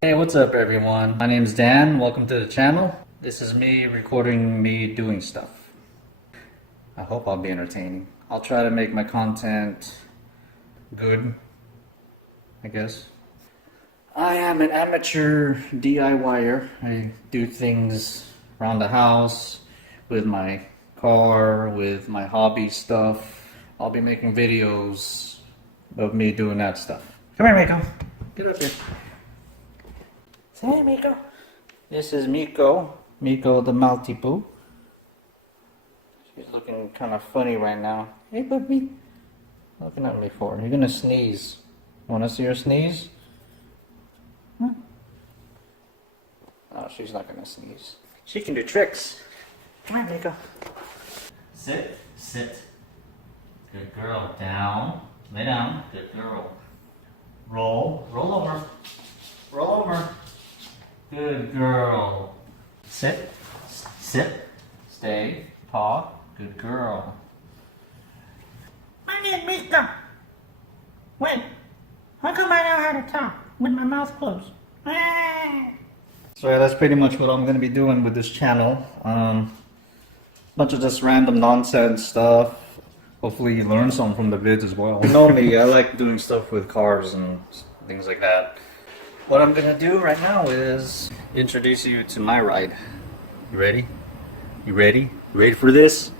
Hey, what's up everyone? My name's Dan. Welcome to the channel. This is me recording me doing stuff. I hope I'll be entertaining. I'll try to make my content good, I guess. I am an amateur DIYer. I do things around the house, with my car, with my hobby stuff. I'll be making videos of me doing that stuff. Come here, Miko. Get up here. Say hey, Miko. This is Miko. Miko the Maltipoo. She's looking kind of funny right now. Hey, puppy. Looking at me for? You're gonna sneeze. Wanna see her sneeze? Huh? Oh, she's not gonna sneeze. She can do tricks. Come here, Miko. Sit, sit. Good girl. Down. Lay down. Good girl. Roll. Roll over. Roll over. Good girl. Sit. Sit. Stay. Paw. Good girl. My name is Miko. Wait, how come I know how to talk with my mouth closed? So yeah, that's pretty much what I'm going to be doing with this channel. Bunch of just random nonsense stuff. Hopefully you learn something from the vids as well. You know me, I like doing stuff with cars and things like that. What I'm going to do right now is introduce you to my ride. You ready? You ready? You ready for this?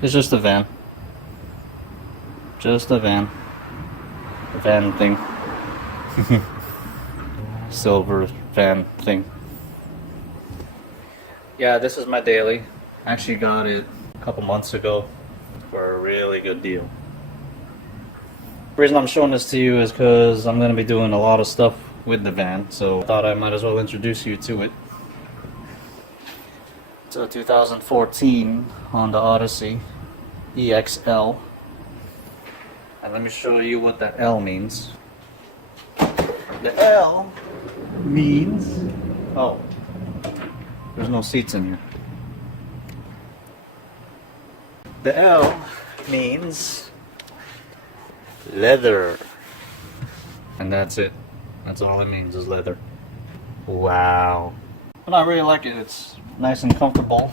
It's just a van. Just a van. A van thing. Silver van thing. Yeah, this is my daily. I actually got it a couple months ago for a really good deal. The reason I'm showing this to you is because I'm going to be doing a lot of stuff with the van, so I thought I might as well introduce you to it. It's a 2014 Honda Odyssey EXL. And let me show you what that L means. The L means... oh, there's no seats in here. The L means leather. And that's it. That's all it means is leather. Wow. But I really like it. It's nice and comfortable.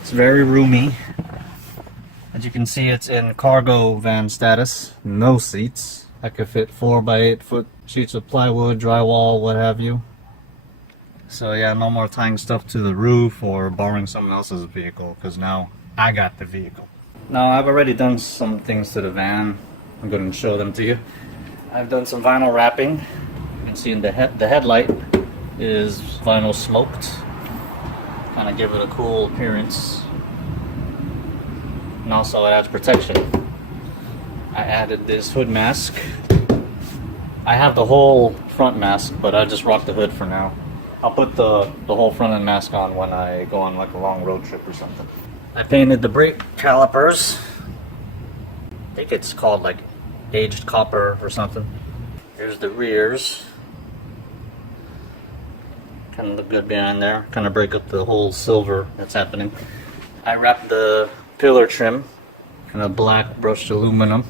It's very roomy. As you can see, it's in cargo van status. No seats. I could fit 4 by 8 foot sheets of plywood, drywall, what have you. So yeah, no more tying stuff to the roof or borrowing someone else's vehicle, because now I got the vehicle. Now I've already done some things to the van. I'm going to show them to you. I've done some vinyl wrapping. You can see in the headlight is vinyl smoked. Kind of give it a cool appearance. And also it adds protection. I added this hood mask. I have the whole front mask, but I just rock the hood for now. I'll put the whole front end mask on when I go on like a long road trip or something. I painted the brake calipers. I think it's called like aged copper or something. Here's the rears. Kind of look good behind there. Kind of break up the whole silver that's happening. I wrapped the pillar trim in a black brushed aluminum.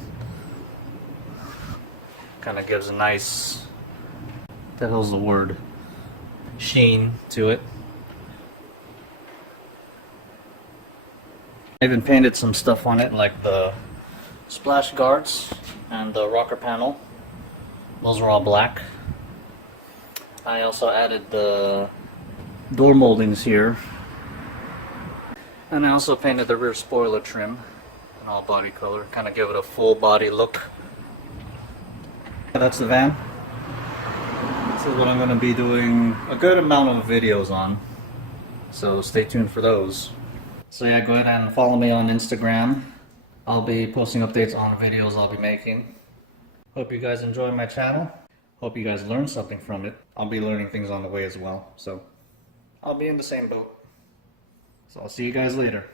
Kind of gives a nice, what the hell's the word? Sheen to it. I even painted some stuff on it, like the splash guards and the rocker panel. Those are all black. I also added the door moldings here. And I also painted the rear spoiler trim in all body color, kind of give it a full body look. That's the van. This is what I'm going to be doing a good amount of videos on, so stay tuned for those. So yeah, go ahead and follow me on Instagram. I'll be posting updates on videos I'll be making. Hope you guys enjoy my channel. Hope you guys learned something from it. I'll be learning things on the way as well, so I'll be in the same boat. So I'll see you guys later.